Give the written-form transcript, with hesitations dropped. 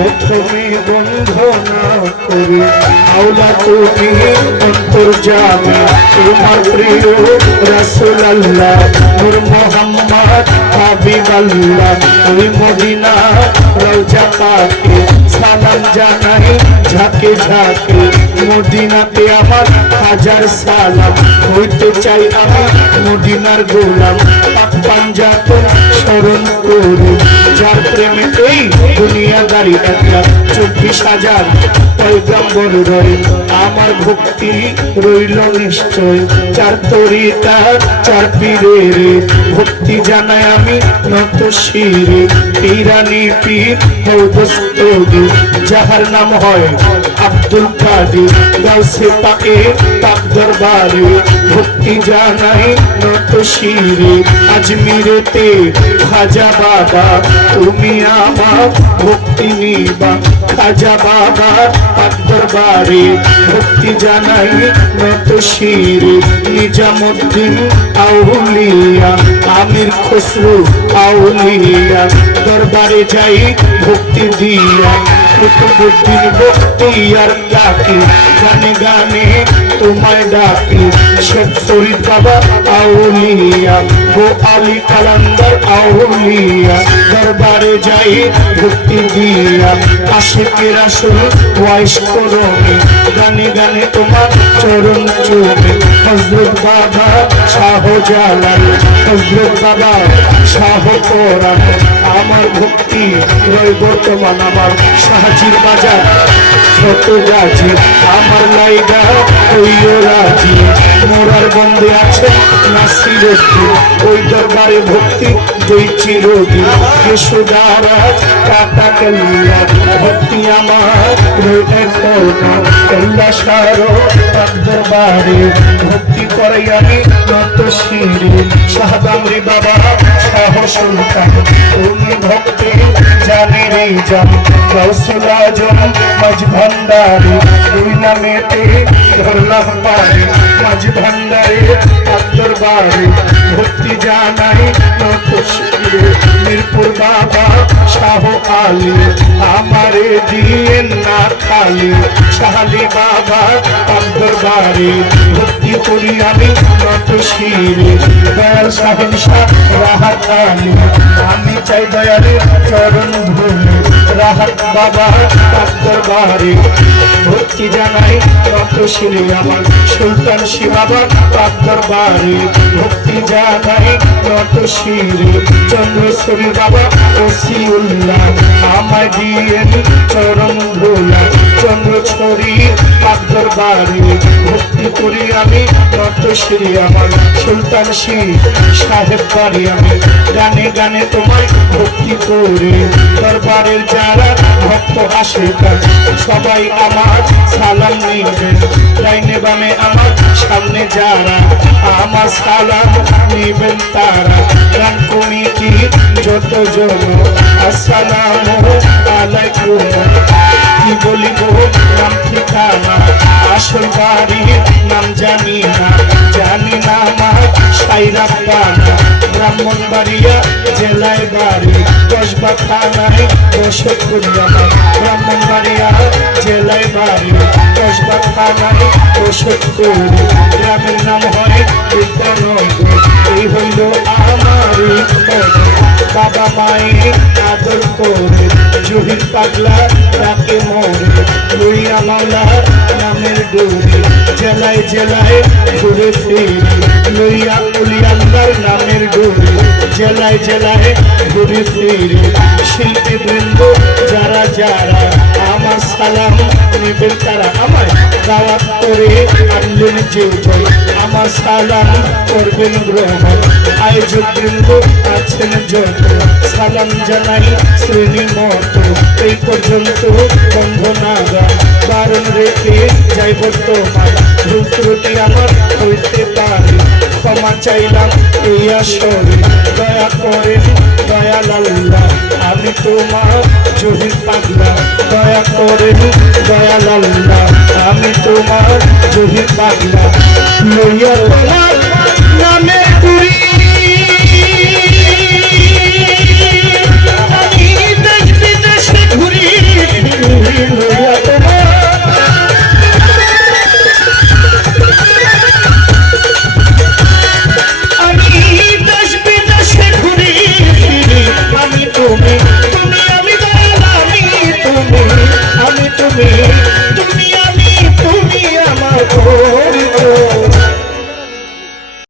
প্রথমে বন্ধনা করি মাওলা তুমি অন্তর্যামী তোমার প্রিয় রাসূলুল্লাহ নূর মুহাম্মদ হাবিবাল্লাহ ওই মদিনা রওজা পাকে সালাম জানাই ঝাঁকে ঝাঁকে মদিনাতে আমার হাজার সালাম হইতে চাই আমি মদিনার গোলাম পাক পাঞ্জাতন স্মরণ করি যার প্রেমে এই দুনিয়াদারি 1,24,000 পয়গম্বর রয় আমার ভক্তি রইল নিশ্চয় চার তরিকা চার পীরের ভক্তি জানাই আমি নত শিরে পীরানি পীর দোস্তগি যাহার নাম হয় আব্দুল কাদের গাউসে পাকে পাক দরবারে ভক্তি জানাই নত শিরে আজমিরেতে খাজা বাবা তুমি আমার ভক্তি নিবা খাজা বাবা পাক দরবারে ভক্তি জানাই নত শিরে নিজামুদ্দিন আউলিয়া আমির খসরু আউলিয়া দরবারে যাই ভক্তি দিয়া কুতুবুদ্দিন বখতিয়ার ডাকি গানে গানে তোমায় ডাকি শেখ ফরিদ বাবা আউলিয়া গো আলী কালান্দার আউলিয়া দরবারে যাই ভক্তি দিয়া আশিকে রাসূল ওয়াইস করমে গানে গানে তোমার চরণ চুমে হযরত বাবা শাহজালাল হযরত বাবা শাহ কোরআন আমার ভক্তি রয় বর্তমান আমার শাহজির বাজার ছোট গাছি আমার লাইগা ওইও রাজি মোরার বন্দে আছে নাসিরুদ্দিন ওই দরবারে ভক্তি দুই চিরদিন কেশুদারা কাটা কেল্লা ভক্তি আমার রয় এখনো কেল্লা সারো পাক দরবারে ভক্তি করাই আমি নত শিরে শাহদামরি বাবা শাহ সুলতান তুমি ভক্তি জানি রে জান গাউসুল আজম মাঝ ভান্ডারে দুই নামেতে ধরলাম পারে মাঝ ভান্ডারে পাক দরবারে ভক্তি জানাই নত শিরে মিরপুর বাবা শাহ আলী আমারে দিয়েন না খালি শাহালি বাবা পাক দরবারে ভক্তি করি আমি নত শিরে দয়াল শাহিন শাহ রাহাত আলী আমি চাই দয়ালের চরণ ধুলি রাহাত বাবা পাক দরবারে ভক্তি জানাই নত শিরে আমার সুলতান শিবাবা পাক দরবারে ভক্তি জানাই নত শিরে চন্দ্রশ্বরী বাবা ওসিউল্লাহ আমায় দিয়েন চরণ ধুলা চন্দ্রছড়ি পাক দরবারে ভক্তি করি আমি নত শিরে আমার সুলতান শিব সাহেব বাড়ি আমি গানে গানে তোমায় ভক্তি করি দরবারের যারা ভক্ত আসে সবাই আমার সালাম নিবেন ডাইনে বামে আমার সামনে যারা আমার সালাম নিবেন তারা গান কমিটি যতজন আসসালামু আলাইকুম কি বলিব নাম ঠিকানা আসল বাড়ির নাম জানি না মা সাইরা পানা ব্রাহ্মণবাড়িয়া জেলায় বাড়ি কসবা থানায় বসতপুরিয়া ব্রাহ্মণবাড়িয়া জেলায় বাড়ি কসবা থানায় বসতপুর গ্রামের নাম হয় বিদ্যানগর এই হইল আমার বাবা মায়ের আদর করে জহির পাগলা তাকে মরে লইয়া মাওলা নামের ডোরে জেলায় জেলায় ঘুরে ফিরি লইয়া উলিয়াল্লার নামের ডোরে জেলায় জেলায় ঘুরে ফিরি শিল্পী বৃন্দ যারা যারা আমার সালাম নিবেন তারা আমায় দাওয়াত করে আনলেন যে আমার সালাম করবেন গ্রহণ আয়োজক বৃন্দ আছেন যত সালাম জানাই শ্রেণী মতো এই পর্যন্ত বন্ধনা বারণ রেখে যাই বর্তমান ভুল ত্রুটি আমার হইতে পারে ক্ষমা চাইলাম এই আসরে দয়া করেন দয়াল আল্লাহ আমি তোমার জহির পাগলা দয়া করেন দয়াল আল্লাহ আমি তোমার জহির পাগলা লইয়া তোমার নামে